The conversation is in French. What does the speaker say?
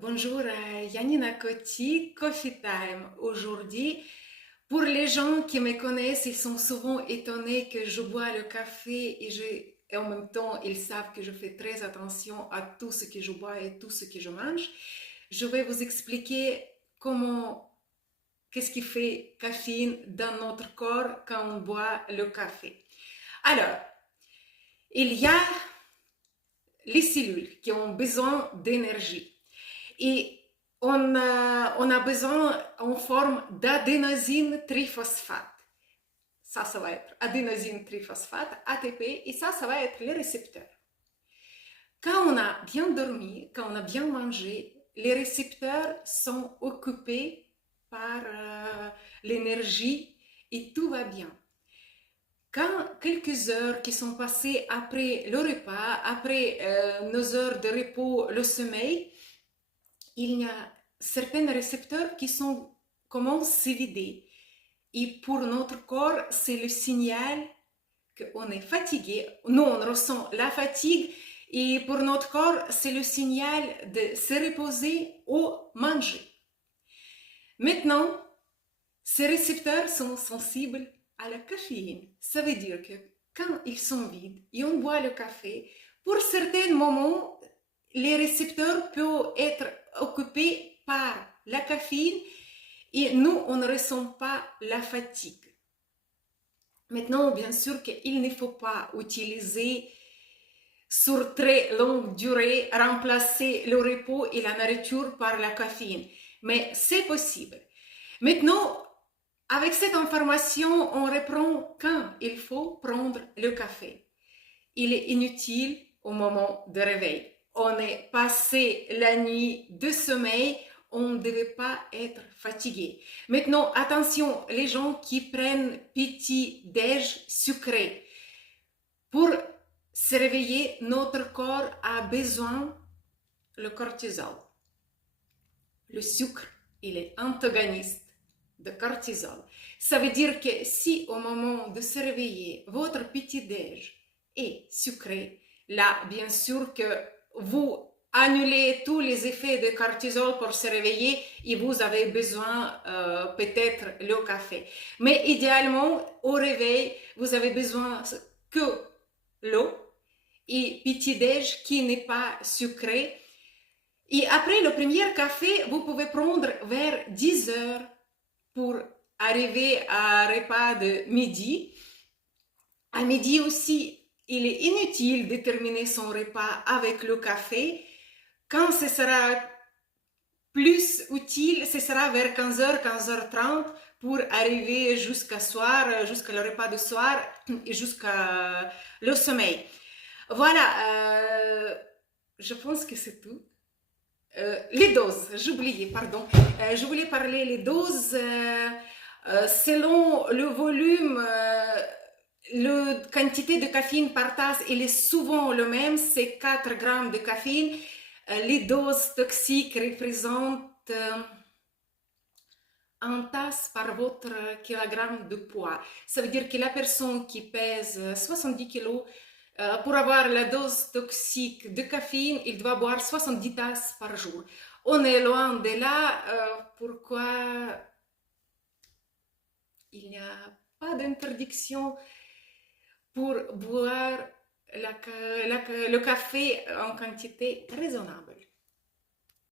Bonjour, Yanina Coty, Coffee Time. Aujourd'hui, pour les gens qui me connaissent, ils sont souvent étonnés que je bois le café et en même temps, ils savent que je fais très attention à tout ce que je bois et tout ce que je mange. Je vais vous expliquer qu'est-ce qui fait caféine dans notre corps quand on boit le café. Alors, il y a les cellules qui ont besoin d'énergie. Et on a besoin en forme d'adénosine triphosphate. Ça va être adénosine triphosphate, ATP, et ça va être les récepteurs. Quand on a bien dormi, quand on a bien mangé, les récepteurs sont occupés par l'énergie et tout va bien. Quand quelques heures qui sont passées après le repas, après nos heures de repos, le sommeil, il y a certains récepteurs qui commencent à se vider. Et pour notre corps, c'est le signal qu'on est fatigué. Nous, on ressent la fatigue. Et pour notre corps, c'est le signal de se reposer ou manger. Maintenant, ces récepteurs sont sensibles à la caféine. Ça veut dire que quand ils sont vides et on boit le café, pour certains moments, les récepteurs peuvent être occupés par la caféine et nous, on ne ressent pas la fatigue. Maintenant, bien sûr qu'il ne faut pas utiliser sur très longue durée, remplacer le repos et la nourriture par la caféine. Mais c'est possible. Maintenant, avec cette information, on reprend quand il faut prendre le café. Il est inutile au moment de réveil. On est passé la nuit de sommeil, on ne devait pas être fatigué. Maintenant, attention, les gens qui prennent petit déj sucré. Pour se réveiller, notre corps a besoin de cortisol. Le sucre, il est antagoniste de cortisol. Ça veut dire que si au moment de se réveiller, votre petit déj est sucré, là, bien sûr que vous annulez tous les effets de cortisol pour se réveiller et vous avez besoin peut-être le café. Mais idéalement, au réveil, vous avez besoin que l'eau et petit déj qui n'est pas sucré. Et après le premier café, vous pouvez prendre vers 10 heures pour arriver à un repas de midi. À midi aussi, il est inutile de terminer son repas avec le café. Quand ce sera plus utile, ce sera vers 15h, 15h30 pour arriver jusqu'à soir, jusqu'à le repas de soir et jusqu'à le sommeil. Voilà, je pense que c'est tout. Les doses, j'oubliais, pardon. Je voulais parler les doses selon le volume, la quantité de caféine par tasse, il est souvent le même, c'est 4 grammes de caféine. Les doses toxiques représentent en tasse par votre kilogramme de poids. Ça veut dire que la personne qui pèse 70 kg, pour avoir la dose toxique de caféine, il doit boire 70 tasses par jour. On est loin de là. Pourquoi il n'y a pas d'interdiction pour boire le café en quantité raisonnable?